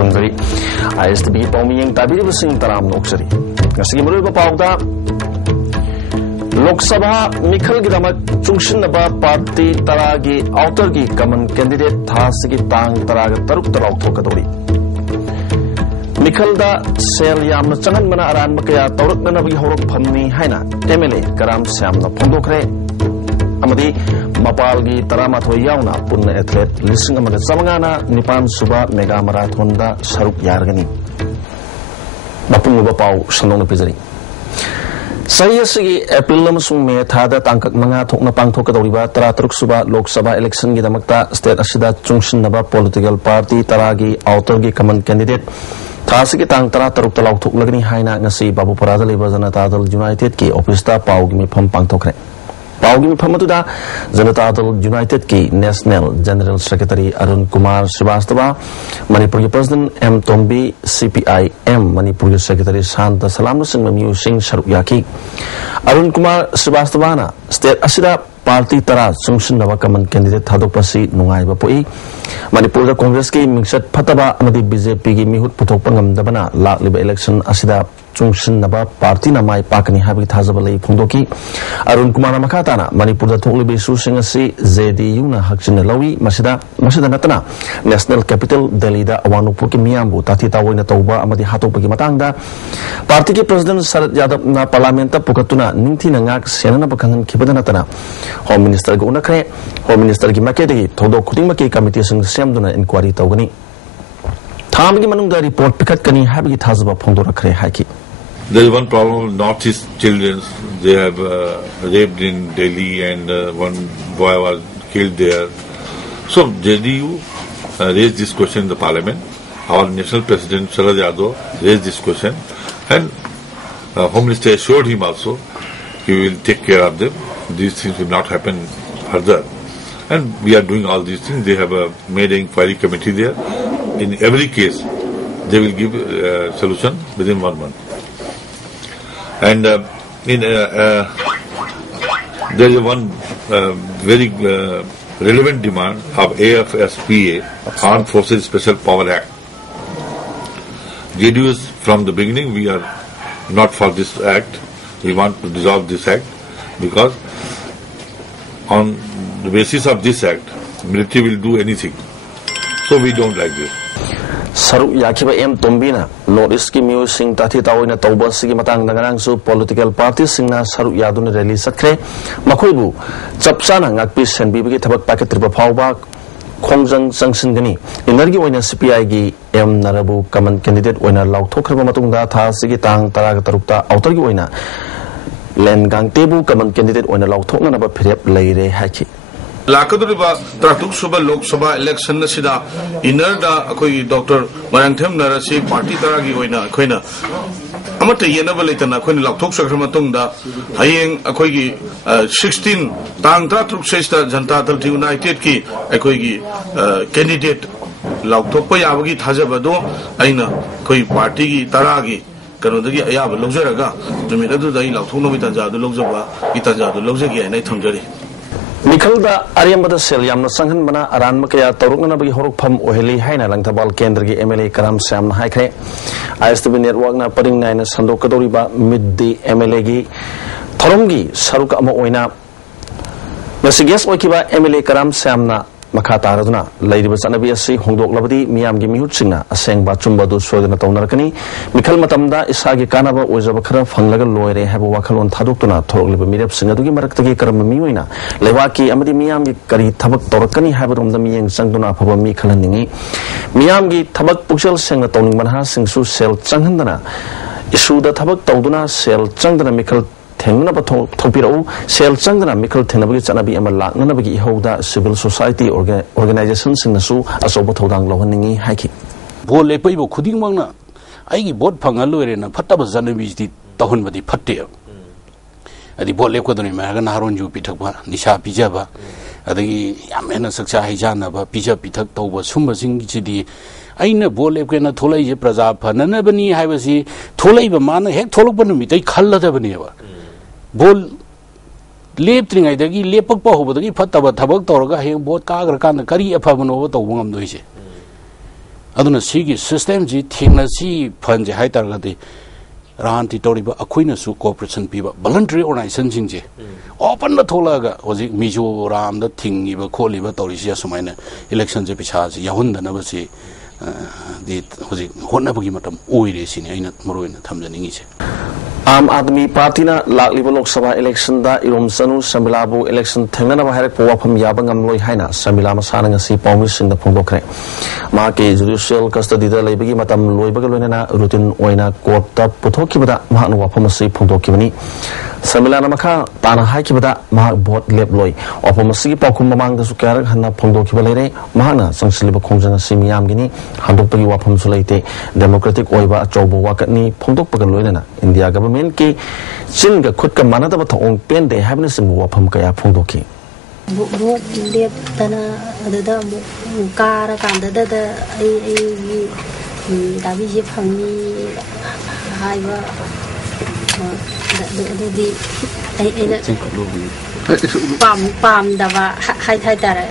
खुरुमजरी ISTB पाउमियंग ताबिरिब Singh तराम नोक्सरी ngasi muruba pauda Lok Sabha Mikhal Gidamak Chungsinaba Party Taragi Outer Gi Common Candidate Thasigi Tang Taraga Taruk Tarau Tokadori Mikhal da Sel Yam Changan Mana Aran Makaya Toruk Nanabi Horok Pamni Haina MLA Karam Sam na Pondokre Amadi Mapalgi Taramato Yauna Punna Athlete Lising Amagat Samangana Nipan Suba Mega Marathon da Saruk Yargani Bapunguba Pau Shanona Pizari Saya segi April langsung Mei thada tangkak manga thokna pangthokadoriba taratruk suba Lok Sabha election gidamakta state asida chungsinnaba political party taragi outer gi common candidate thasigi tang taratruk talaw thoklagni haina ngasi babu parada leba janata dal united ki office ta pawgi mifam pangthokre pawgi mifam atuda janata dal united ki national general secretary Arun Kumar Srivastava Manipur ki president M Tombi CPIM Manipur ki secretary Santa Salam Singh Mamiu Singh Sharukyaki Arun Kumar Srivastava state asida party tara chungsinnaba common candidate thadokpasi nungaiba poi Manipur da Congress ki mingsat phataba amadi BJP ki mihut puthokpa ngamdabana lakliba election asida chungsinnaba party na mai pakani habi thajaba lei phongdoki Arun Kumar makhatana Manipur da thokliba issue sing asi JDU na hakchina lawi masida natana national capital Delhi da Awanupur ki miyambu tathi tawoina tawba amadi hatokpa ki matangda party ki president Sharad Yadav na parliament ta pukatuna ningthi na ngak senana bakhangan khibada natana Home Minister ki unakre Home Minister ki makedi thodok khuding ki committee sing semduna inquiry tawgani thamgi manungda report pikat kani habi thazaba phongdorakre haiki There is one problem with Northeast children. They have raped in Delhi and one boy was killed there. So JDU raised this question in the parliament. Our national president Sharad Yadav raised this question and Home Minister assured him also he will take care of them. These things will not happen further. And we are doing all these things. They have made an inquiry committee there. In every case, they will give a solution within 1 month. And there is one very relevant demand of AFSPA, Armed Forces Special Power Act. JDU is from the beginning, we are not for this act. We want to dissolve this act because on the basis of this act, military will do anything. So we don't like this. Saruk Yakiba M Tombina, Northeast ki Miu Singh Tathi Tawina Tauba Sigi Matang Nangarang su political parties Singna Saruk Yadun release sakre Makuibu Chapsana Ngakpi and Bibi Tabak Packet Tripa Pauba Kongjang Sangsingani Energy Wina CPI gi M Narabu common candidate Wina Lau Tokra Matunda Tha Sigi Tang Taraga Tarukta Outer Wina Lengang Tebu common candidate Wina Lau Tokna Naba Pirep Leire Haki Lakaduriba Tratuk Suba Lok Sabha election Sida Inerda Akoi Dr. Maranthem Narasi Party Taragi Oina Quena Amata Yenabalatana Queen Laktok Sakramatunda Hayeng Akoigi 16 Tang Tratuk Sesta Jantatal United Ki Akoigi candidate Laktopa Yavagi Tajabado Aina Koi Party Taragi Kanodagi Ayab Lozeraga the Miradu Dai Laktono Vitaja the Lozaba Itaja the Lozagi and Itamjari Mikhal da Ariambada Sel Yamna Sanghan Mana Aran Makaya Tarukna Bagi Horok Pam Oheli Haina Langtabal Kendra gi MLA Karam Sam Haikre ISTB network na paring na Sandokadoriba midday MLA gi Tharumgi Saruka Ama Oina Nasigas Okiba MLA Karam Sam na Makata Raduna Lady Basanabi Asi Hongdok Labadi Miam gi Mihut Singna Aseng Bachumba do Sodana Taunarakani Mikhal Matamda Isagi Kanaba Ozabakara Fanglaga Loire have a Wakalon Tadukuna Torliba Mirab Singadu Marakaki Karamamina Lewaki Amadi Miam gi Kari Tabak Torakani have on the Miang Sangduna Papa Mikalanini Miam gi Tabak Pushel Sing the Toning Manha Sing Su Sel Changhandana Isu the Tabak Tauduna Sel Changdana Mikal Tengna Topiro, Sel Changana, Mikal Tenabi, Sanabi, and Nanabagi Hoda, civil society organizations in the Su, Asobotodang Lohani, Haki. Bole Paibo Kudimana, I bought Pangalu and Patabazanabi, the Tahunbadi Patia. At the Bole Kodani, Magan Haronju Pitaba, Nisha Pijaba, at the Yamena Saksa Hijana, Pija Pitak was Sumba Singidi. I know Bole Gena Tola Prazapa, Nanabani, I was he Tola Mana, Heck Tolobanumi, they color the Veneva. Bol Lepting I dagi Lepapo, the Pataba Tabak Torga, he bought Kagrakan, the Kari Apamano, the Wam Doise. aduna sigi system ji thingna si phanje hai tar gadi ranti toriba akoina su cooperation piba voluntary organization jingje open na tholaga hoji mizoram da thingiba kholiba torisia sumaina election je picha ji yahunda na basi di hoji honna bagi matam oire sini aina maroina thamjaningi se आम आदमी party ना लाखलिबा Lok Sabha election दा इरोम सनु समिलाबु election थेंगना बाहरक पोवाफम याबा ngamloi haina samila masana ngasi pawmi singda phongdokre ma ke judicial custody da leibagi matam loibaga loinana routine oina court ta puthokibada mahanu wafam asi phongdokibani samila namakha tana haikibada ma vote lebloi ofam asi pakhum mamang da sukarak hanna phongdokiba leire mahana sangsiliba khongjang asi miyam gini handokpagi wafam sulaite democratic oiba chobo wakatni phongdokpaga loinana india government ki chinga khudka manadaba thong pen de habna sing wafam kaya phongdoki bu lep tana adada kara kanda da ai dabi je phangni haiba di ai pam daba hai tara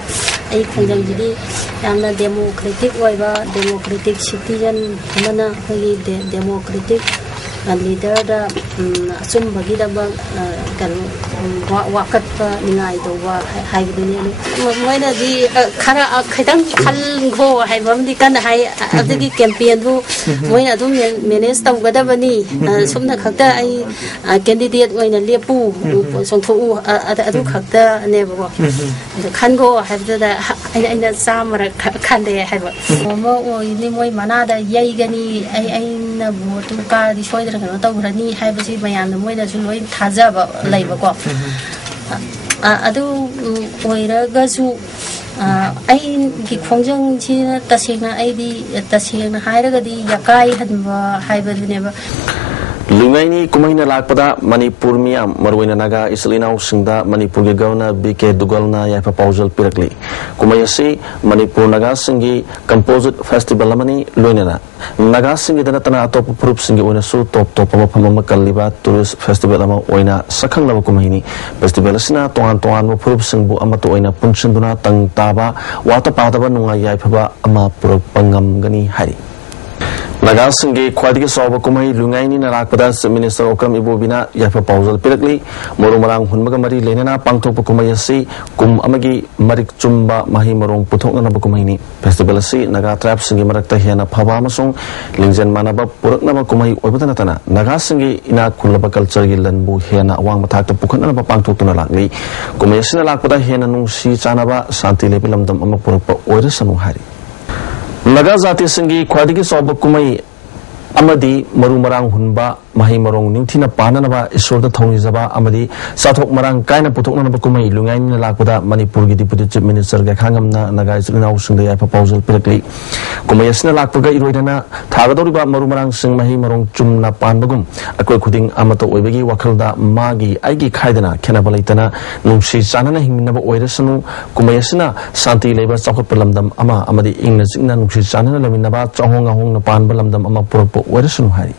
ai khongjang jidi yamna democratic oiba democratic citizen mana hoi democratic leader da sum bagi da ba kan wakat ningai do wa hai bini moina di khara khadang khal go hai bam di kan hai adagi campaign bu moina dum manage taw ga da bani sumna khakta ai candidate oina lepu songthu adu khakta ne ba khan go hai da aina samara khan de hai ba mo oi ni moi mana da yai gani ai na bu tu ka di soi da kano tawrani haibasi mayamna moina su loi thajaba leiba ko adu oiraga su ai gi khongjang chi tasina ai di tasina hairaga di yakai hanba haibadune ba Lingaini kumaina lakpada Manipur miam marwaina naga islinau singda Manipur ge governor BK Dugalna yafa pausal pirakli kumayasi Manipur naga singi composite festival amani loinana naga singi dana tana atop purup singi oina su top pamama kalliba tourist festival ama oina sakhang laba kumaini festival asina toan purup singbu amato oina punchinduna tang taba wata padaba nunga yafa ama purup pangam gani hari naga singi khwadigi soba kumai lungaini na rakpada minister okram ibobina yafa pausal pirakli morumarang hunmaga mari lenana pangthok kumai asi kum amagi marik chumba mahi marong puthokna na kumaini festival asi naga tribe singi marakta hena phaba amasung lingjen manaba purakna kumai oibadana tana naga singi ina khulaba culture gi lanbu hena awang mathakta pukhana na pangthok tuna lakli kumai asina lakpada hena nungsi chanaba santi lepilamdam ama purakpa oirasanu hari naga zati singi khwadigi soba kumai amadi marumarang hunba mahi marong ningthina pananaba isorda thongjaba amadi sathok marang kaina puthokna kumai lungaini lakpada Manipur gi deputy chief minister ga khangamna naga isrinau singda yafa pausal pirakli kumai asna lakpaga iroidana thagadoriba marumarang sing mahi marong chumna panbagum akoi khuding amato oibagi wakhalda magi aigi khaidana khenaba leitana nungsi chanana hingminaba oirasanu kumai asna santi leiba chawkhat palamdam ama amadi ingna jingna nungsi chanana leminaba chahong na panba lamdam ama purpo oirasanu hari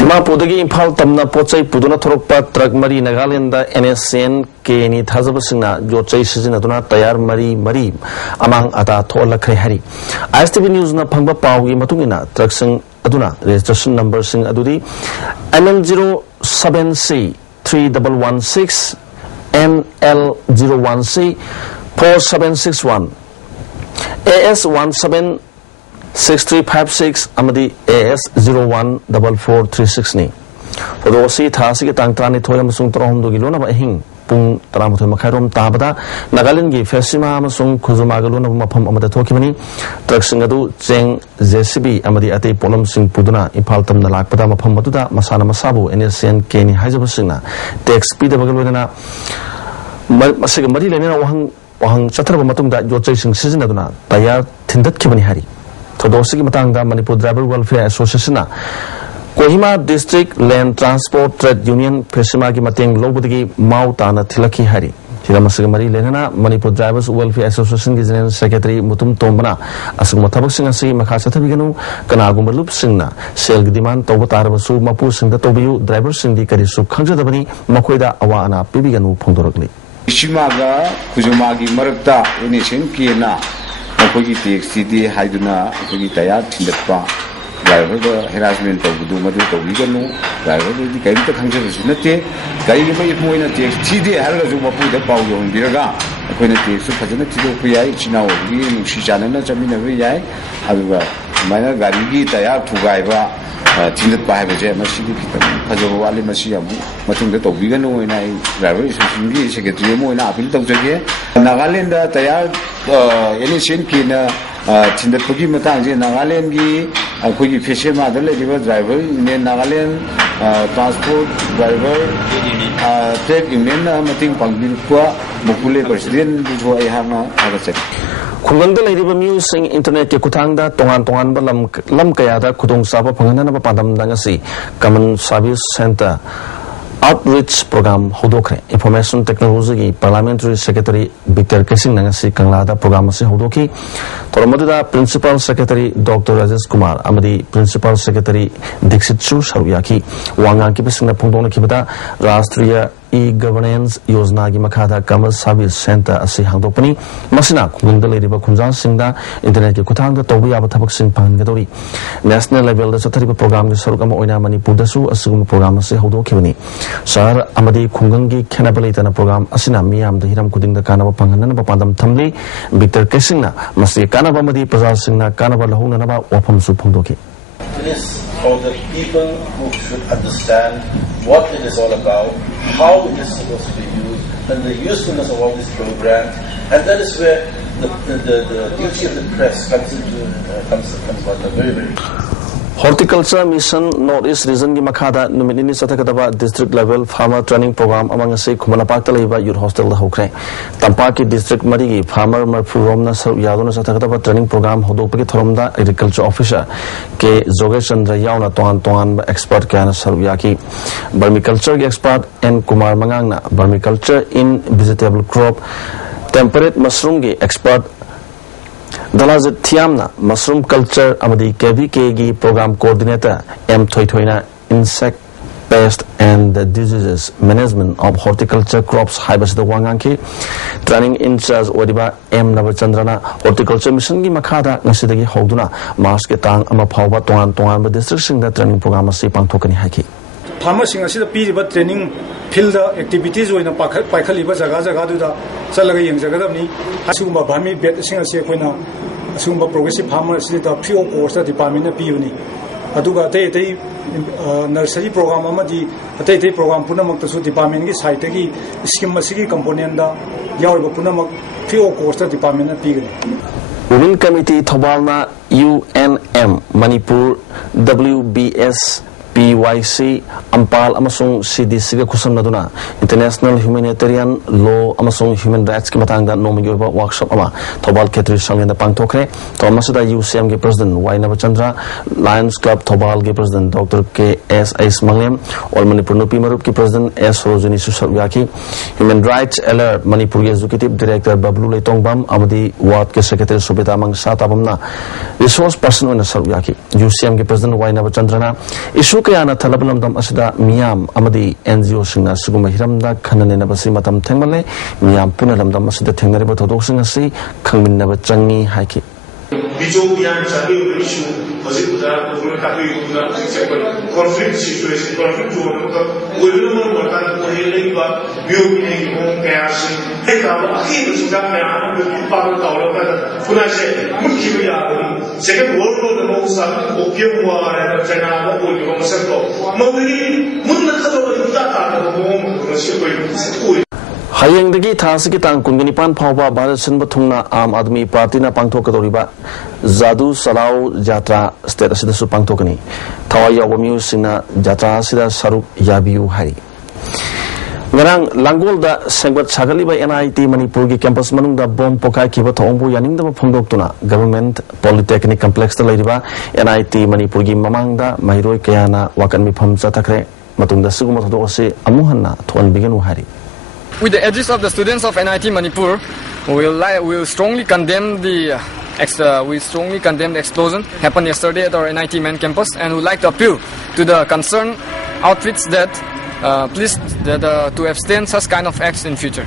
Dimapurdagi Imphal tamna pochai puduna thorokpa truck mari Nagaland da NSN ke ni thajaba singna jochai sijinaduna tayar mari amang ata tholakhre hari ISTV news na phangba pawgi matungina truck sing aduna registration number sing adudi NL07C 3116 NL01C 4761 AS17 6356 amadi AS014436 ni Fodosi thasi ke tangtrani thoya masung trom do gilona ba hing pung taramatho makhairom tabada Nagaland gi fesima masung khuzuma galona mafam amada thokibani truck singadu cheng JCB amadi ate polam sing puduna Imphal tamna lakpada mafam maduda masana masabu NSN keni haijaba singna tax pida bagalona masiga mari lenena wahang chatraba matungda jochai sing sizinaduna tayar thindat kibani hari Thodosi matangda Manipur Driver Welfare Association na Kohima District Land Transport Trade Union Pesima ki mateng lobudagi mautana thilaki hari Thiramasiga mari lenana Manipur Drivers Welfare Association ki General Secretary Mutum Tombana asung mathabak singa si makha chathabiganu kanagumba lup singna sel gi demand tawba tarabasu mapu singda tobiyu driver singdi kari su khangjadabani makoida awa ana pibiganu phongdorakli Shimaga kujumagi marakta ini sin kina ꯑꯩꯈꯣꯏꯒꯤ ꯇꯦꯛꯁꯁꯤꯗꯤ ꯍꯥꯏꯗꯨꯅ ꯑꯩꯈꯣꯏꯒꯤ tyre ꯊꯤꯟꯗꯠꯄ ꯗ꯭ꯔꯥꯏꯚꯔꯗ ꯍꯦꯔꯥꯁꯃꯦꯟ ꯇꯧꯕꯗꯨ ꯃꯗꯨ ꯇꯧꯕꯤꯒꯅꯨ ꯗ꯭ꯔꯥꯏꯚꯔꯗꯗꯤ ꯀꯔꯤꯝꯇ ꯈꯪꯖꯕꯁꯨ ꯅꯠꯇꯦ ꯀꯔꯤꯒꯨꯝꯕ ꯃꯣꯏꯅ ꯇꯦꯛꯁ ꯊꯤꯗꯦ ꯍꯥꯏꯔꯒꯁꯨ ꯃꯄꯨꯗ ꯄꯥꯎ ꯌꯧꯍꯟꯕꯤꯔꯒ ꯑꯩꯈꯣꯏꯅ ꯇꯦꯛꯁꯁꯨ ꯐꯖꯅ ꯊꯤꯗꯣꯛꯄ ꯌꯥꯏ ꯏꯆꯤꯟ ꯏꯅꯥꯎ ꯑꯣꯏꯕꯒꯤ ꯅꯨꯡꯁꯤ ꯆꯥꯟꯅꯅ ꯆꯠꯃꯤꯟꯅꯕ ꯌꯥꯏ ꯑꯗꯨꯒ ꯁꯨꯃꯥꯏꯅ ꯒꯥꯔꯤꯒꯤ ꯇꯌꯥꯔ ꯊꯨꯒꯥꯏꯕ ꯊꯤꯟꯗꯠꯄ ꯍꯥꯏꯕꯁꯦ ꯃꯁꯤꯗꯤ ꯈꯤꯇꯪ ꯐꯖꯕ ꯋꯥꯠꯂꯤ ꯃꯁꯤ ꯑꯃꯨꯛ ꯃꯇꯨꯡꯗ ꯇꯧꯕꯤꯒꯅꯨ ꯑꯣꯏꯅ ꯑꯩ ꯗ꯭ꯔꯥꯏꯚꯔ ꯑꯦꯁꯣꯁꯤꯌꯦꯁꯟꯒꯤ ꯁꯦꯀ꯭ꯔꯦꯇꯔꯤ ꯑꯃ ꯑꯣꯏꯅ ꯑꯄꯤꯜ ꯇꯧꯖꯒꯦ ꯅꯥꯒꯥꯂꯦꯟꯗ ꯇꯌꯥꯔ NSNKꯅ ꯊꯤꯟꯗꯠꯄꯒꯤ ꯃꯇꯥꯡꯁꯦ ꯅꯥꯒꯥꯂꯦꯟꯒꯤ ꯑꯩꯈꯣꯏꯒꯤ ꯐꯦꯁꯦꯃꯥꯗ ꯂꯩꯔꯤꯕ driver union Nagaland transport driver trade ꯌꯨꯅꯤꯌꯟꯅ ꯃꯇꯦꯡ ꯄꯥꯡꯕꯤꯔꯛꯄ ꯃꯀꯨꯂꯦ ꯄ꯭ꯔꯁꯤꯗꯦꯟꯗꯨꯁꯨ ꯑꯩꯍꯥꯛꯅ ꯊꯥꯒꯠꯆꯔꯤ ꯈꯨꯡꯒꯪꯗ ꯂꯩꯔꯤꯕ ꯃꯤꯑꯣꯏꯁꯤꯡ ꯏꯟꯇꯔꯅꯦꯠꯀꯤ ꯈꯨꯠꯊꯥꯡꯗ ꯇꯣꯉꯥꯟ ꯇꯣꯉꯥꯟꯕ ꯂꯝ ꯀꯌꯥꯗ ꯈꯨꯗꯣꯡꯆꯥꯕ ꯐꯪꯍꯟꯅꯕ ꯄꯥꯟꯗꯝꯗ ꯉꯁꯤ common service centre outreach program hodokre information technology parliamentary secretary Victor Kesing ngasi kanglada program ase hodoki toramadda principal secretary Dr. Rajesh Kumar amadi principal secretary Dixit Chu Saruyaki wangang ki bisingna phongdona kibada rashtriya e-governance yojana gi makhada kamal service center ase hangdopani masina khungda leiriba khunjang singda internet ki kuthangda tawba yaba thabak sing panggadori national level da chathariba program gi saruk ama oina manipur da su asugum program ase hodokibani sar amadi khungang gi khenaba leitana program asina miyam da hiram kuding da kanaba panghanana ba pandam thamli Victor Kesing na masi kanaba amadi praja singna kanaba lahuna na ba wafam su phongdoki. It is for the people who should understand what it is all about, how it is supposed to be used, and the usefulness of all these programs, and that is where the duty of the press comes about very, very Horticulture Mission Northeast Region gi makhada numinini sathakadaba district level farmer training program amang ase Khumanapakta leiba youth hostel da hokre Tampaki district mari gi farmer marfu romna saru yaduna sathakadaba training program hodopagi thoromda agriculture officer ke Jogesh Chandra yauna toan expert kana saru yaki vermiculture gi expert N Kumar Mangangna vermiculture in vegetable crop temperate mushroom gi expert Dalazit Thiamna mushroom culture amadi KVK gi program coordinator M Thoithoina insect pest and diseases management of horticulture crops haibasida wangangki training in charge odiba M Navachandrana horticulture mission gi makhada ngasidagi hogduna Mars ke tang ama phawba toan ba district sing da training program ase pangthokani haiki farmersing asida piriba training field activities oina paikhaliba jaga du da chalaga yengjagadabni asugumba bami bet sing ase koina asugumba progressive farmer asida free of cost department na piyuni aduga tei nursery program amadi tei program punamak tasu department gi site gi scheme asigi component da yawriba punamak free of cost department na pigani Women Committee Thobalna UNM Manipur WBS PYC Ampal amasung CDC ga kusamnaduna International Humanitarian Law amasung Human Rights ki matangda nomi gi workshop ama Thobal Khetri Sanglenda pangthokre Thomasda UCM gi president Y Navachandra Lions Club Thobal gi president Dr. KS Manglem All Manipur Nupi Marup ki president S Rojini Susaryaki Human Rights Alert Manipur Executive Director Bablu Leitongbam amadi ward ke secretary Subita Mang Satabamna resource person on Saryaki UCM gi president Y Navachandra issue kayana thalabalamdam asida miyam amadi NGO singna suguma hiramda khanane basi matam thengmale miyam punalamdam asida thengnariba thodok sing asi khangminnaba changi haiki Bijobian sabi issue hoje uda pura katu yuna conflict situation conflict zone ka ulun markan kohele ba view ni ko kayasi eka akhir sudah kaya be par tawla ka puna se mukhi ya second world war no sa opium war hai china ba ko ko masal ko mawri munna khado uda ta ko mo se ko Hayengdagi thasiki tang kungnipan phawba Bharat Sinba thungna Aam Admi Party na pangthokadoriba Jadu Salau Jatra state asida su pangthokani thawai yawa miu singna jatra asida saruk yabiu hari ngarang Langol da sengbat sagaliba NIT Manipur gi campus manungda bom pokai kiba thongbu yaningda phongdoktuna government polytechnic complex da leiriba NIT Manipur gi mamangda mairoi kayana wakan mifam chathakre matungda siguma thodok ase amuhanna thon bigenu hari. With the edges of the students of NIT Manipur, we'll strongly condemn the explosion happened yesterday at our NIT main campus, and would like to appeal to the concerned outfits that to abstain such kind of acts in future.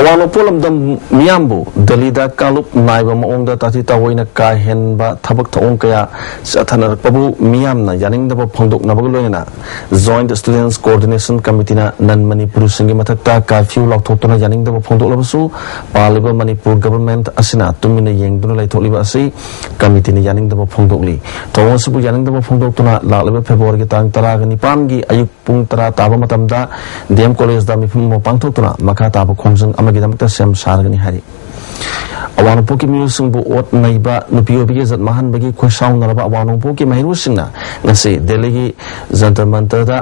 Awano polam dam miyambu Delida kalup naiba maongda tati tawoina ka henba thabak thaong kaya sathanar pabu miyamna yaningdaba phongdok nabagloina Joint Students Coordination Committee na nan Manipur singi mathakta curfew lauthoktona yaningdaba phongdok labasu paliba Manipur government asina tumina yengduna laitholiba asi committee ni yaningdaba phongdokli tawasibu yaningdaba phongdoktuna laliba February gi tang 19 gi ayuk pung 10 taba matamda DM college da mifum pangthoktuna makha taba khongjang amagidamta sem sargani hari awano poki musung bu ot naiba nupio bigi zat mahan bagi khosaung naraba awano poki mahiru singna ngasi Delhi gi jantar mantar da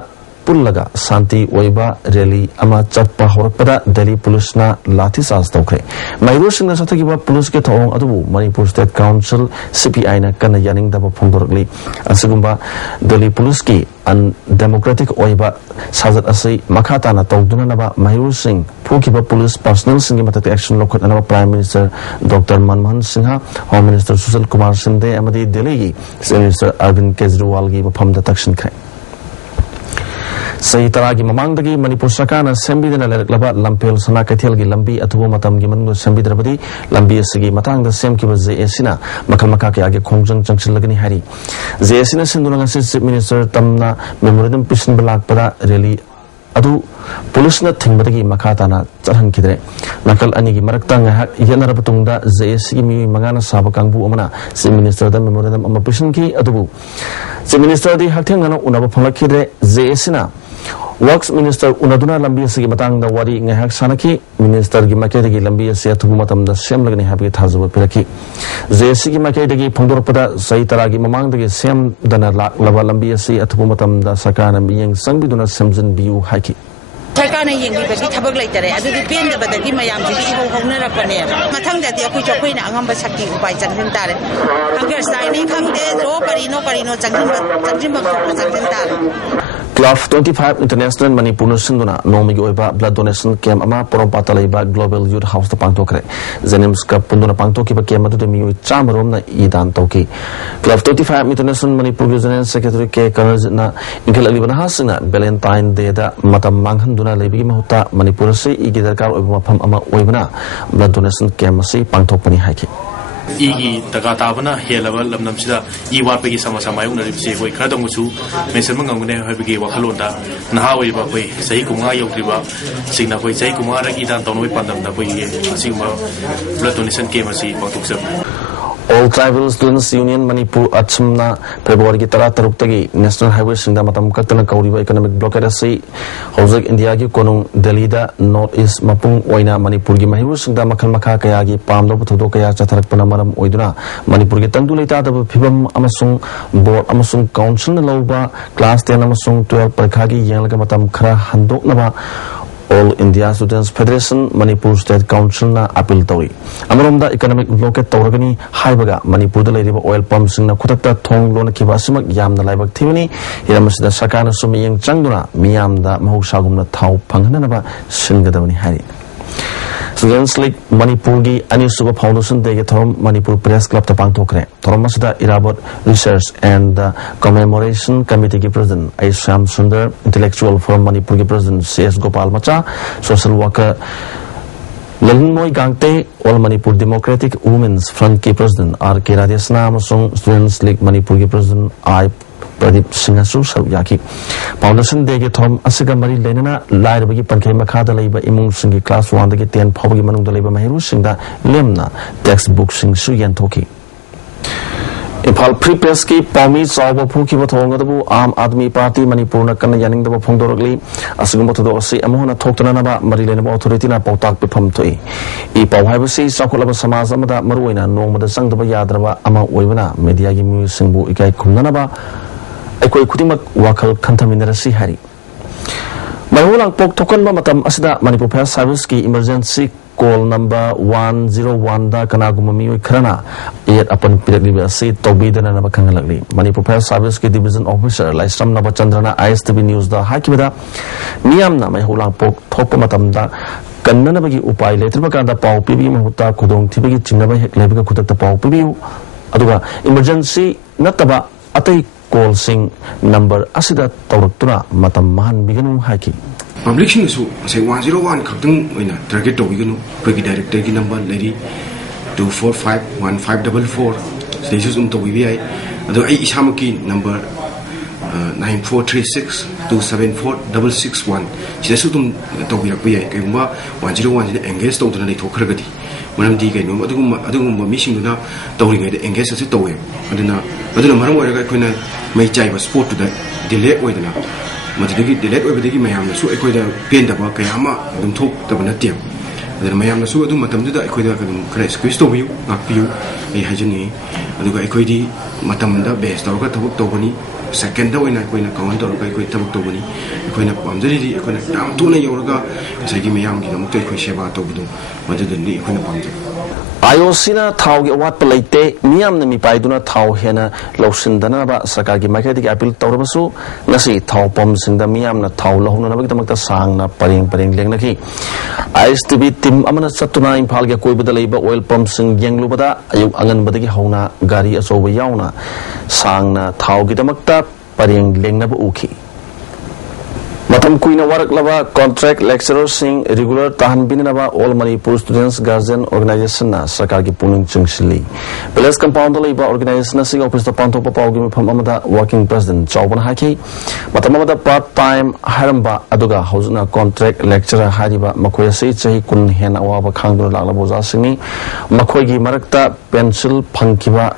pullaga santi oiba rally ama chappa horakpada Delhi police na lathi charge tawkre mahiru singna sathagiba police ke thawong adubu Manipur State Council CPI na kana yaning daba phongdorkli asugumba Delhi police ki undemocratic oiba sajat asai makhata na tawduna naba mahiru singh Pukiba police personnel singi matati action lokhat anaba Prime Minister Dr. Manmohan Singha, Home Minister Sushil Kumar Shinde amadi Delhi Chief Minister Arvind Kejriwal gi mafamda takshin khay Sahi taragi mamangdagi Manipur Sarkarna sembidana leraklaba Lampel Sana Kaithel gi lambi atubu matam gi manungdo sembidrabadi lambi asigi matangda semkiba JSC na makal makha kaya gi khongjang changchilagani hari JSC na sinduna ngasi Chief Minister tamna memorandum pisin balakpada rally adu police na thingmadagi makhata na charhan kidre nakal ani gi marakta nga yanara batungda JSC gi mi mangana saba kangbu amana Chief Minister da memorandum amma pisin ki adu Chief Minister di hathengana unaba phanglakidre JSC na Works Minister unaduna lambi asigi matangda wari ngahak sanaki Minister gi makedagi lambi ase athubu matamda semlagani habgi thajaba piraki JSC gi makedagi phongdorpada sahi taragi mamangdagi sem dana laba lambi ase athubu matamda sakana miyeng sangbiduna semjin biu haiki सरकार ने यंगी बगी थबक लाइतरे अदुदि pen दबदगी मयाम जि इबो होनरपने मथंग दति अखुइ चोखैना अंगम शक्ति उपाय चंगजन तारे hunger signing खंगदे रो करिनो चंगजन तारे Club 25 International Manipur Sinduna Nomi Oiba Blood Donation Camp Ama Porompata Laiba Global Youth House the Pangtokre Zenims Cup Punduna Pangtoki Bakema to the Miu Chamarum na Idan Toki Club 25 International Manipur General Secretary K. Kanazna Inkalibana Hasina Valentine Deda Matam Manghanduna Lebi Mahuta Manipur Se Igidakar Oibapam Ama Oibana Blood Donation Camp Si Pangtopani Haki Igi Tagatabana, Helava, Lamnamsida, Iwapegi Samasamayung, Ripsi, Kadamusu, Mesamangane, Habigi, Wakalunda, Nahawi Bape, Saikuma Yokiba, Singapore, Saikumara, Idan Tono Pandam, the Boye, Sigma, Platonis and Kamasi, Patuk. All Tribal Students Union Manipur Achumna February Gitara Tarutagi National Highway Singda Matam Katana Kauriba Economic Blockade Say Hosek India Gi Konung Delida North East Mapung Oina Manipur Gi Mahiru Singda Makal Makha Kayagi Pamdo Putudo Kaya Chatarak Panamaram Oiduna Manipur Gi Tangdulita the Pibam Amasung Board Amasung Council Lauba Class 10 Amasung 12 Parkagi Yelga Matam Kra Handok Nama All India Students Federation Manipur State Council na appeal tawi amarom economic blockade tawragani haibaga Manipur da leiriba oil pumps na khutakta thong lona kiba asimak yamna laibak thimani hiramasida sakana sumiyeng changduna miyamda mahusagumna thau phanghanaba singadabani hari Students League Manipur gi Anisuba Foundation de Thorom Manipur Press Club ta pangthokre Thorom masida Irabot Research and Commemoration Committee gi President Aisham Sundar Intellectual Forum Manipur gi President CS Gopal Macha Social Worker Lalmoy Gangte All Manipur Democratic Women's Front ki President R.K. Radesna amasung Students League Manipur gi President I Pradeep Singhasu Saruyaki Foundation Degi Tom Asiga Mari Lenana Lairabagi Pankei Makada Laiba Imung Singi Class 1 Degi 10 Pawagi Manungda Laiba Mahiru Singda Lemna Textbook Sing Suyan Toki Impal Pre-Press ki Pami Sawa Puki Batongabu Am Admi Party Manipurna Kana Yaning the Pongdoragli Asigumoto Osi Amona Toktanaba Marilena Authority na Pautak Pipam Toi I Pawhabasi Sakulaba Samazamada Maruina Nomada Sangdaba Yadraba Ama Wevana Media Gimu Singbu Ikai Kumnanaba Ekoi Kudimak Wakal Kantaminarasi Hari Mahulang Pok Tokanba Matam Asida Manipur Fire Service ki Emergency Call number 101 da Kanagumami Krana yet upon Pidagli Say Tobida and Nabakangalagli Manipur Fire Service ki Division Officer Laistam Nabachandrana ISTV News da Hakimida Niamna Mahulang Pok Tokamatam da Kananabagi Upai later Bakanda Pau Pibi Mahuta Kudong Tibigi Chinaba Lebica Kutata Pau Pibi Aduga Emergency Nataba Atay Call Sing number Asida Tauratuna Matam Mahan Biganum Haki public singasu say 101 khaktung oina target tawiganu koi director ki number lady 2451544 status tawibi ai ado ai isamaki number 9436274661 sidasu tawirak pai kai ma 101 de engage tawdana dai thokhragadi manam di kai no adugum misinguna tawringai de engage asu tawe aduna maram oiraga koina mai chai ba sport da delay oidana madagi delay oibadagi mayamna su ekoida penda ba kayama dum thok tabana tiam aduna mayamna su adu matamda ekoida kadum kra squeeze to view akpiu ai hajani aduga ekoidi matamda base tawga tabuk tawbani second da oina ekoina count tawga ekoi tabuk tawbani ekoina pamjari di ekoina tam tuna yoraga sagi mayam gi namuk ekoi seba tawbudu madadani ekoina pamja IOC-na thawgi awat palaite miyamna mipaiduna thaw hena lawsindana ba sarkargi maikhaidi ki appeal tawrabasu ngasi thaw pomsingda miyamna thaw lahuna nabagdamakta sangna pareng lengnaki ISTB team amana chatuna imphal ge koibada leiba oil pumpsing yenglubada ayuk anganbadagi hauna gari asoba yauna sangna thawgi damakta pareng lengnaba uki matam kuina warak laba contract lecturers sing regular tahan binaba all Manipur students guardian organization na sarkar ki puning chungshili palace compound leba organization na sing office panto papau gi pham amada working president chawban haki matam amada part time haramba aduga hausna contract lecturer hariba makoya sei chahi kun hen awaba khangdur lagla boza singni makoi gi marakta pencil phangkiba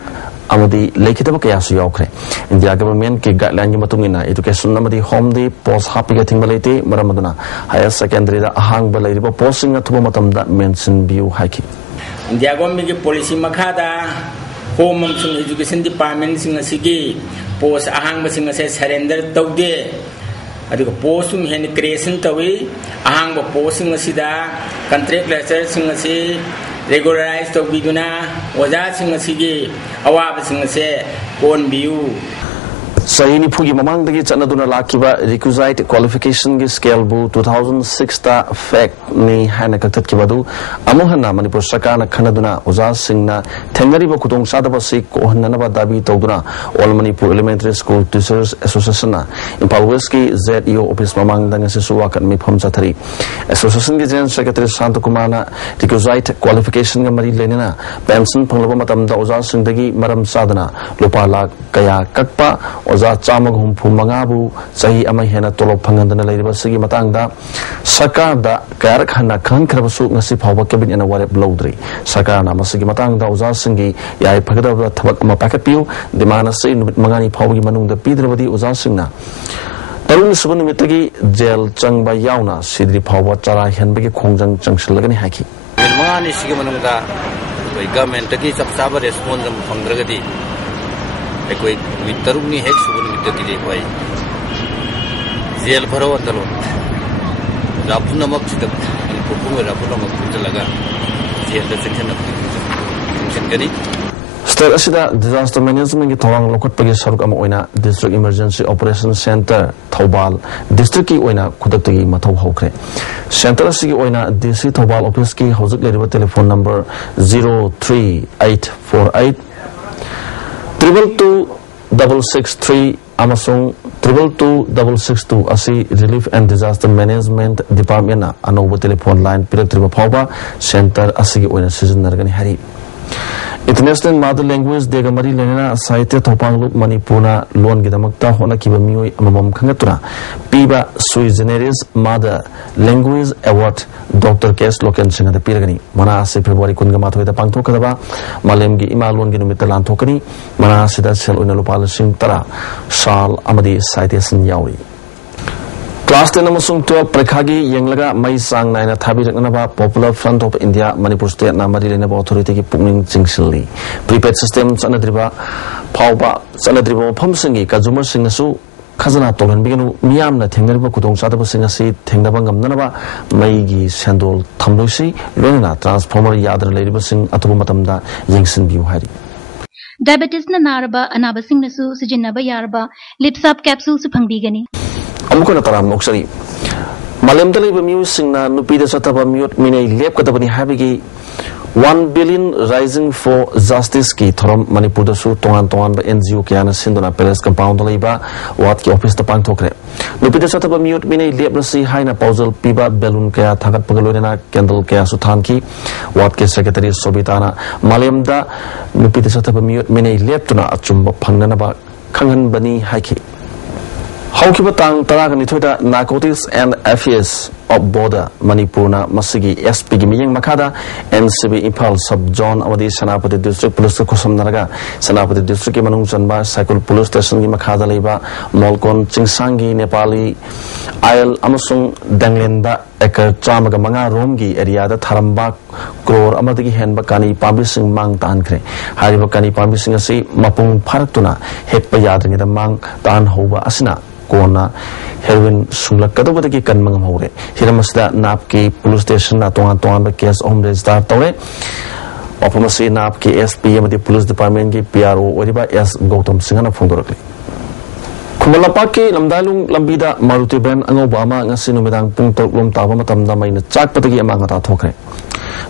amadi lekitaba kaya su yaukre India government ki guideline gi matungina education amadi home di post happy thing balete maramaduna higher secondary da ahang balaiba posting athuba matamda mention view haki India government ki policy makhada home amsung education department sing asigi post ahang basing ase surrender tawde aduga postum hen creation tawi ahang ba posting asida contract lecturer sing ase regularize to biduna oja sing asigi awab sing ase kon biu Sahini Pugi Mamangdagi Chanaduna Lakiba requisite qualification gi scale bu 2006 ta fact ni hanakatat kibadu amuhana Manipur Sarkarna khanaduna Oza Singna Thengariba Kudong Sadaba Sik Kohanaba Dabi Tawduna All Manipur Elementary School Teachers Association na Impal West ki ZEO office mamangdang sisuwa kan mi pham chathari association gi general secretary Santakumana requisite qualification ga mari lenena pension phanglaba matamda Oza Singdagi maram sadana lupa lakh kaya kakpa Oza chamag humpu mangabu sahi amai hena tolop phangandana leiriba sigi matangda sarkar da karak hana khan khrabasu ngasi phawba cabinet na warep lowdri sarkar na masigi matangda Oza singi yai phagada thabak ama packet piu dimana sei numit mangani phawgi manungda pidrabadi Oza singna tarun suban numitagi jail changba yauna sidri phawba chara henbagi khongjang changsilagani haki mangani sigi manungda government taki chapsaba response phangdragadi ekoi mitaruni hek subun mitati de koi jail pharo andalo rapuna mak chidam pupung rapuna mak chalaga jail da section gani State asida disaster management ki thawang lokot pagi saruk ama oina district emergency operation center Thobal district ki oina khudak tagi mathau hokre center asigi oina DC Thobal office ki hojak leriba telephone number 03848 222-663 amasung 222-662 asi Relief and Disaster Management Department na anoba telephone line piraktriba phawba center asigi oina sizinargani hari International Mother Language Dega Mari Lenina Sahitya Thopangluk Manipurna Lon Gidamakta Hona Kiba Mioi Amamam Khangatuna Piba Sui Generis Mother Language Award Dr. Kes Loken Singa the Piragani Mana se February Kungamato the Pangto Kadaba Malemgi Imalon Ginumitalan Tokani Mana Sida Sel Unalupal Sing Tara Shal Amadi Sahitya Sin Yawi Class 10 amasung 12 prekhagi yenglaga mai sang naina thabiraknaba Popular Front of India Manipur State na mari lenaba authority ki pukning chingsilli prepaid system sanadriba phawba sanadriba phamsingi consumer singasu khazana tolan biganu miyamna thengnariba kudong sadaba singasi thengnaba ngamnanaba mai gi sendol thamloisi loina transformer yadra leiriba sing atuba matamda yengsin biu hari Diabetes na naraba anaba singnasu sijinaba yaraba lipsap capsule su phangbigani Amukona taram noksari Malem dalaiba miu singna nupida sataba miut minai lep katabani habigi 1 billion Rising for Justice ki thorom Manipur da su tongan ba NGO kya na sinduna Palace compound leiba wat ki office ta pang thokre nupida sataba mute mine lebrasi haina pausal piba balloon kya thagat pagalorena candle kya su than ki wat ki secretary Sobitana Malayam da nupida sataba mute mine leptuna achumba phangnana ba khangan bani haiki Haukiba tang taragani thoida Narcotics and Affairs of Border Manipurna Masigi SP gi miyeng makada NCB Impal Sub Zone amadi Sanapati District Police Kosam Naraga Sanapati District ki manung chanba Cycle Police Station gi makada leiba Molkon Chingsangi Nepali Ail amasung Danglenda ekar chamaga manga rom gi area da tharamba crore amadi henba kani pambi sing mang tan khre hariba kani pambi sing asi mapung pharaktuna hekpa yadringi da mang tan hoba asina kona heroin sumlak kadobadagi kan mangam hore hiramasda napki police station na tongan ba case home register tawre opamasi napki SP amadi police department gi PRO oriba S Gautam Singhana phongdorakli Kumalapaki lamdalung lambida Maruti Ben angoba ama ngasi numidang pung toklom taba matamda maina chakpatagi ama ngata thokre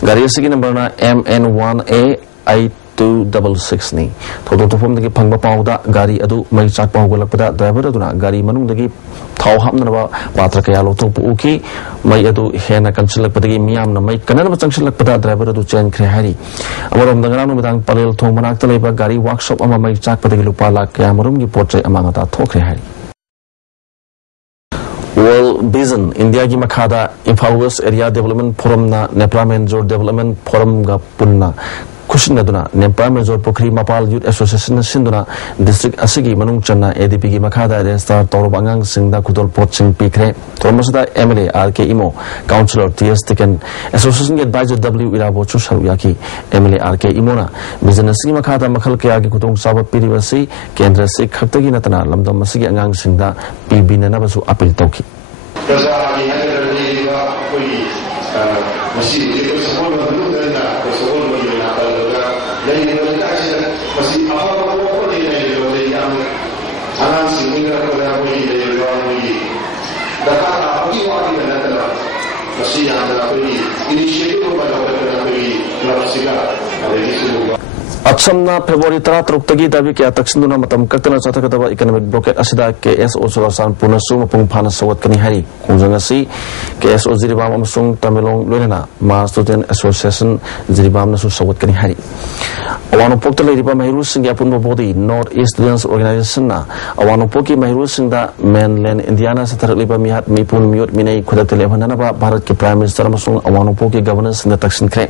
gari asigi number na MN1A 8266 ni thodo thofom dagi phangba pawda gari adu mai chak paw golakpada driver aduna gari manung dagi thau hamnaba patra kaya lo thop uki mai adu hena kanchilak padagi miyam na mai kanana changchilak pada driver adu chen khre hari amarom dangana no midang palel thong manak talaiba gari workshop ama mai chak padagi lupa lak kaya marum gi portrait ama ngata thokre hari World Vision India gi makhada Imphal West Area Development Forum na Nepal Manjor Development Forum ga punna Kushinaduna Nepal Manjor Pokri Mapal Youth Association Sinduna District Asigi Manung Channa ADP gi makhada Resta Torobangang Singda Kudol Poching Pikre Tormasada MLA RK Imo Councillor TS Tiken Association gi Advisor W Irabo Chusharuyaki MLA RK Imona Business gi makhada makhal kya gi kutong sabab piribasi Kendra se khaktagi natana lamdam masigi angang singda PB na basu appeal tawki Atsamna February 13 tagi dabi kya taksinduna matam kaktana chathakadaba economic blockade asida KSO Surasan punasu mapung phana sawat kani hari khungjangasi KSO Jiribam amasung Tamilong loinana Ma Student Association Jiribam nasu sawat kani hari Awanupok ta leiriba mahiru singya punba body North East Students Organization na Awanupok ki mahiru singda mainland Indiana sa liba mihat mipun miyot minay khudatile bhanana ba Bharat ki Prime Minister amasung Awanupok ki governor singda taksin kre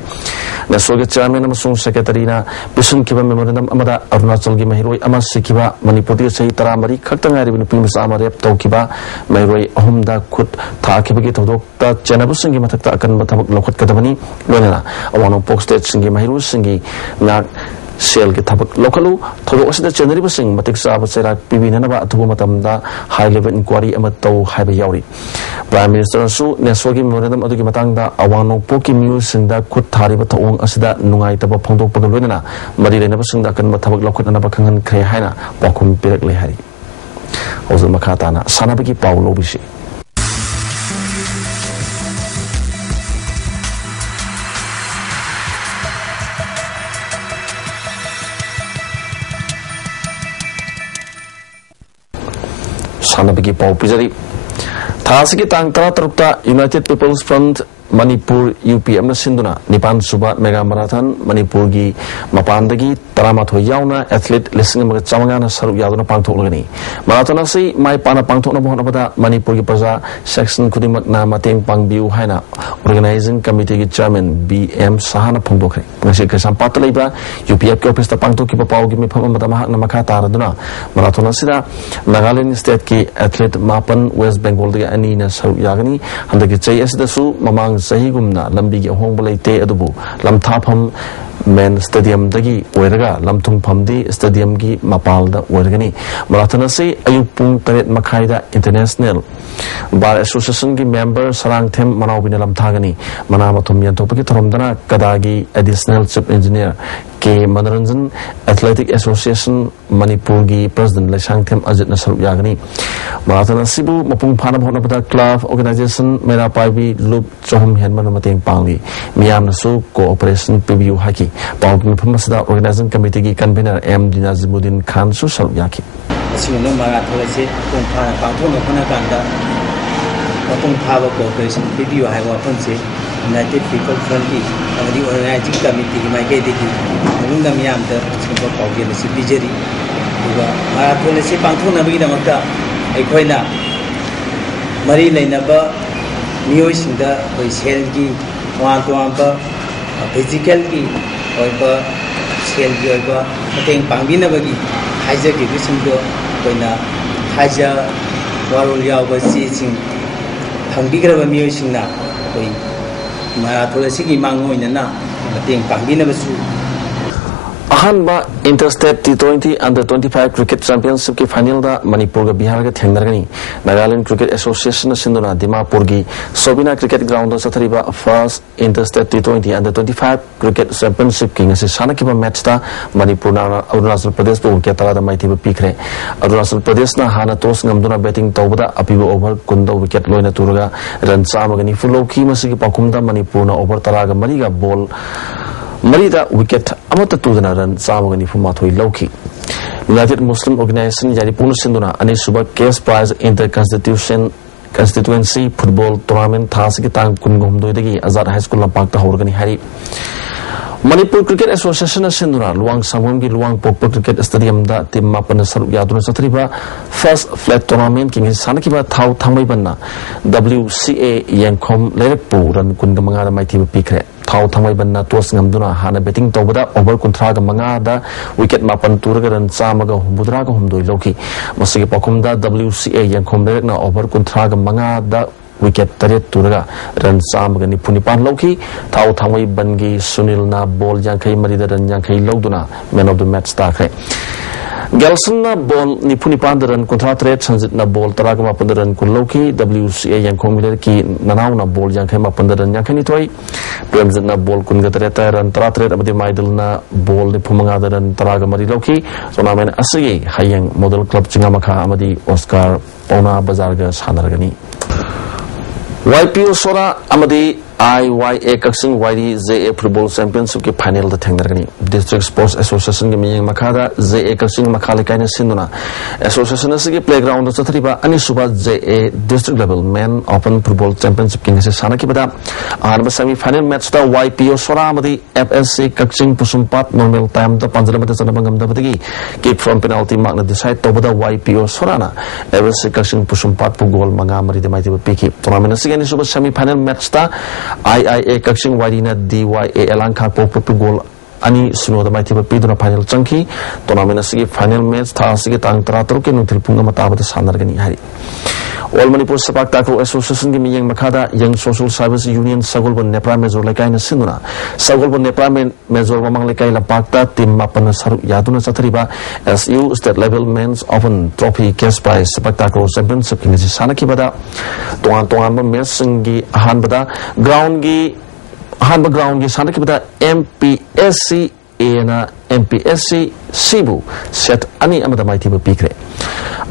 nasoge chairman amasung secretary na Bisun kiba memorandum amada Arunachal gi mahiroi ama sikiba Manipur di sahi tara mari khaktanga ri nupi masa ama rep tau kiba mahiroi ahumda khut tha kiba gi thodok ta chenabu singi mathakta akan bathabak lokhat kadabani lonena Awanupok state singi mahiru singi na sel ki thabak lokalu thodo asida chenari basing matik sa basera pibina ba athubu matamda high level inquiry ama tau haiba yauri Prime Minister su neswagi memorandum adugi matangda Awanupok ki miu singda khut thari ba thong asida nungai taba phongdok pagalwena mari lena basingda kan mathabak lokhat na ba khangan khre haina pakhum pirak le hari ozul makhatana sanabiki paulo bisi Sanabiki Pau Pizari Thasiki Tang Taratrukta United People's Front Manipur UPM na sinduna Nipan Suba Mega Marathon Manipur gi Mapandagi Taramatho yauna athlete lising mga chamanga na saruk yaduna pangthok lagani marathon asi mai pana pangthok na bohna bada Manipur gi praja section kudimak na mateng pangbiu haina organizing committee gi chairman BM Sahana phongdokre ngasi kasam patlaiba UPF ki office ta pangthok ki papau gi mifam mata mahak na makha taraduna marathon asida Nagaland state ki athlete mapan West Bengal gi ani na saruk yagani handagi chai asida su mamang sahigumna lambi gi hongba leite adubu lamthapam main stadium dagi oiraga lamthungpham di stadium gi mapalda oirgani marathon ase ayupung taret makhaida international bar association gi member sarang them manawbina lamthagani manamathum yanthopaki thoromdana kadagi additional chief engineer K Manoranjan Athletic Association Manipur gi President Laisang Them Ajit na sarup yagani marathon asibu mapung phana bhona pada club organization mera paibi loop chohum henman mateng pangli miyam na su cooperation PBU haki pawpin phamasda organizing committee gi convener M Dinazimuddin Khan su sarup yaki sino marathon se pung phana pangthona khona kanda mapung phaba cooperation PBU hai wa phonse United People Front ki amadi organizing committee ki mai ke deki nungda miyam da singapore pawge na si bijeri duga marathon se pangthona bi damakta ꯑꯩꯈꯣꯏꯅ ꯃꯔꯤ ꯂꯩꯅꯕ ꯃꯤꯑꯣꯏꯁꯤꯡꯗ ꯑꯩꯈꯣꯏ ꯁꯦꯜꯒꯤ ꯇꯣꯉꯥꯟ ꯇꯣꯉꯥꯟꯕ ꯐꯤꯖꯤꯀꯦꯜꯒꯤ ꯑꯣꯏꯕ ꯁꯦꯜꯒꯤ ꯑꯣꯏꯕ ꯃꯇꯦꯡ ꯄꯥꯡꯕꯤꯅꯕꯒꯤ ꯍꯥꯏꯖꯈꯤꯕꯁꯤꯡꯗꯣ ꯑꯩꯈꯣꯏꯅ ꯍꯥꯏꯖ ꯋꯥꯔꯣꯜ ꯌꯥꯎꯕ ꯆꯦꯁꯤꯡ ꯐꯪꯕꯤꯈ꯭ꯔꯕ ꯃꯤꯑꯣꯏꯁꯤꯡꯅ ꯑꯩꯈꯣꯏ ꯃꯔꯥꯊꯣꯟ ꯑꯁꯤꯒꯤ ꯃꯥꯡꯑꯣꯏꯅꯅ ꯃꯇꯦꯡ ꯄꯥꯡꯕꯤꯅꯕꯁꯨ Ahanba Interstate T20 Under 25 Cricket Championship ki final da Manipur ga Bihar ga thengdargani Nagaland Cricket Association sinduna Dimapur gi Sobina Cricket Ground da sathariba first Interstate T20 Under 25 Cricket Championship ki ngasi sanakiba match da Manipur na Arunachal Pradesh bu ketala da maithiba pikre Arunachal Pradesh na hana toss ngamduna batting tawbada apiba over kunda wicket loina turaga run chamagani fuloki masigi pakumda Manipur na over taraga mariga ball Marida wicket amata tudana run samagani fumathoi lauki United Muslim Organization jari punu sinduna ani suba case prize inter constituency football tournament thasiki tang kungom doidagi Azad High School lampak ta horgani hari Manipur Cricket Association sinduna luang samgom gi luang pokpo cricket stadium da tim mapan sarup yaduna satriba first flag tournament king sanakiba thau thambai banna WCA Yankhom lerekpu ran kunga manga da maithiba pikre thau thambai banna tos ngamduna hana betting tawbada over kunthra ga manga da wicket mapan turga ran chamaga humbudra ga humdoi loki masigi pakumda WCA Yankhom lerekna over kunthra ga manga da wicket taret turaga ran chamaga ni punipan loki thau thambai bangi Sunil na ball yankai marida ran yankai loduna man of the match takre Gelson na ball ni punipan ran kunthra taret sanjit na ball taraga mapan ran kun loki WCA Yankhom ki nanau na ball yankai mapan ran yankai ni toy Premjit na ball kun ga taret ran tara taret abadi maidil na ball ni phumanga ran taraga mari loki tournament asigi hayang model club chingamakha amadi Oscar Pauna Bazar ga sanargani YPO Sora Amadi IYA Kaksing YD ZA Football Championship ki final da thengdargani District Sports Association ki miyang makada ZA Kaksing makhale kaina sinduna Association asigi playground da chathriba ani suba ZA District Level Men Open Football Championship ki ngase sana ki bada anba semi final match da YPO Sora Amadi FSC Kaksing Pusumpat normal time da panjala mata chana bangam da badagi kick from penalty mark na decide to bada YPO Sora na FSC Kaksing Pusumpat pu goal manga mari de mai de piki tournament asigi ani suba semi final match da IIA Kaksing Wadina DYA Elanka Popu goal ani suno da maithiba piduna final changki tournament asigi final match tha asigi tang 13 ke nuthil punga matabada sanargani hari All Manipur Sepak Takraw Association ki miyang makada Young Social Service Union Sagolbon Nepra Major Lekai na sinuna Sagolbon Nepra Major Mamang Lekai lapakta tim mapan saruk yaduna sathariba SU State Level Men's Open Trophy Cash Prize Sepak Takraw Championship ki sana ki bada tongan ba match singi ahan bada ground gi sana ki bada MPSC na MPSC Sibu set ani amada maithiba pikre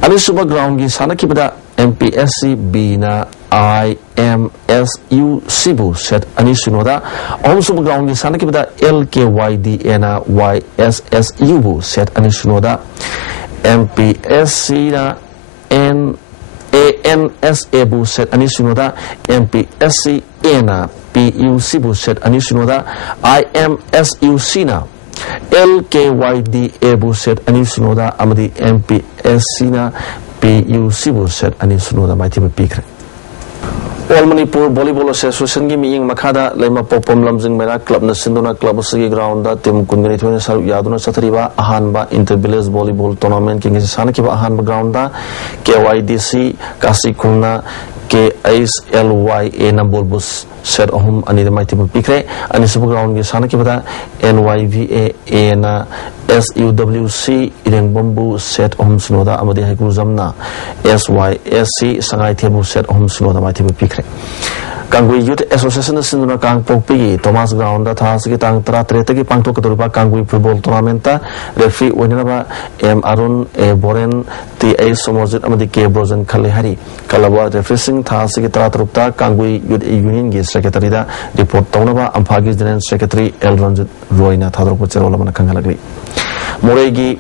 ani suba ground gi sana ki bada MPSC B na IMSU Sibu set ani sunoda om suba ground gi sana ki bada LKYD na YSSU set ani sunoda MPSC na ANSA bu set ani sunoda MPSC na PUC bu set ani sunoda IMSUC na LKYD bu set ani sunoda amadi MPSC na PUC bu set ani sunoda maithiba pikre All Manipur Volleyball Association ki miyang makada laima popom lamjing mera club na sinduna club asigi ground da tim kungani thone saru yaduna sathariba ahanba inter-village volleyball tournament ki ngisi sana ki ba ahanba ground da KYDC Kasikhungna KSLYA na bolbus set ohum ani de maithiba pikre ani sub ground ki sana ki bada NYVA na SUWC ireng bombu set ohum sunoda amadi haikru zamna SYSC sangai thebu set ohum sunoda maithiba pikre Kangui Youth Association Sinduna Kang Pokpi Thomas Ground Thasiki Tang Tratretaki Pangto Katoriba Kangui Football Tournament referee Winaba M Arun E Boren T A Somozit Amadi K Brozen Kalihari Kalaba refreshing Thasiki Tratrupta Kangui Youth Union Gis Secretary report Tonaba Ampagi General Secretary L Ranjit Royna Thadropucherola Kangalagri Moregi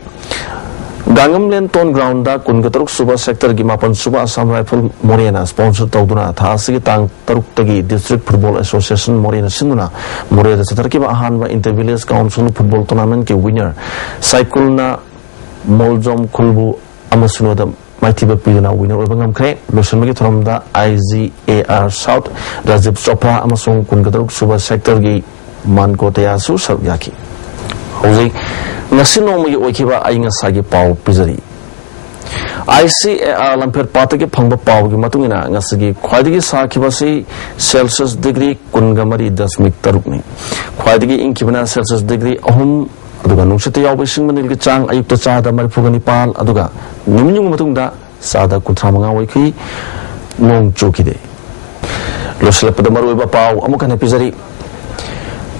Gangam Len Ton Ground da Kungatruk Suba Sector Gimapan Suba Assam Rifle Morena sponsor Tauduna Thasiki Tang Taruk Tagi District Football Association Morena Sinduna Morena Satarki Ahanwa Intervillage Council Football Tournament ke winner Saikulna Moljom Kulbu Amasunoda Maitiba Piduna winner Ubangam Kre Lusamagi from the IGAR South Rajib Chopra Amasung Kungatruk Suba Sector Gi Mankoteyasu Saryaki Jose Nasino Magi Okiba Ainga Sagi Pau Pizari ICAR Lamper Pataki Pangba Pau Matungina Nasagi Quadigi Sakibasi Celsius degree Kungamari Dasmik Tarukni Quadigi Inkibana Celsius degree Ahum Aduga Nushati Yawishing Manil Chang Ayukta Chada Maripugani Pal Aduga Nimu Matunda Sada Kutramanga Wiki Nong Chokide Loslapadamarua Pau Amukan Pizari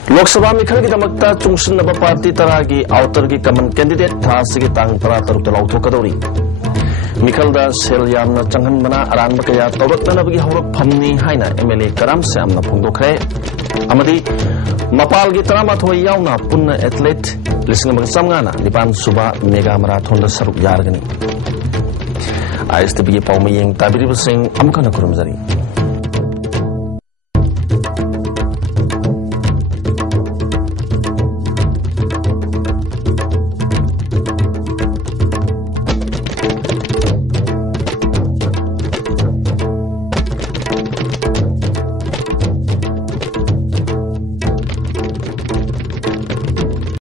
Lok Sabha Mikhal ki damakta chungsin naba party taragi outer ki common candidate thasi ki tang para taruk talau thokadori Mikhal da sel yamna changhan bana arangba kaya tawrat na nabagi hawrak phamni haina MLA Karam se amna phungdokre amadi mapal ki tarama thoi yauna punna athlete lising nabag samngana lipan suba mega marathon da saruk yargani ISTB ki pawmayeng tabiri basing amkana kurumzari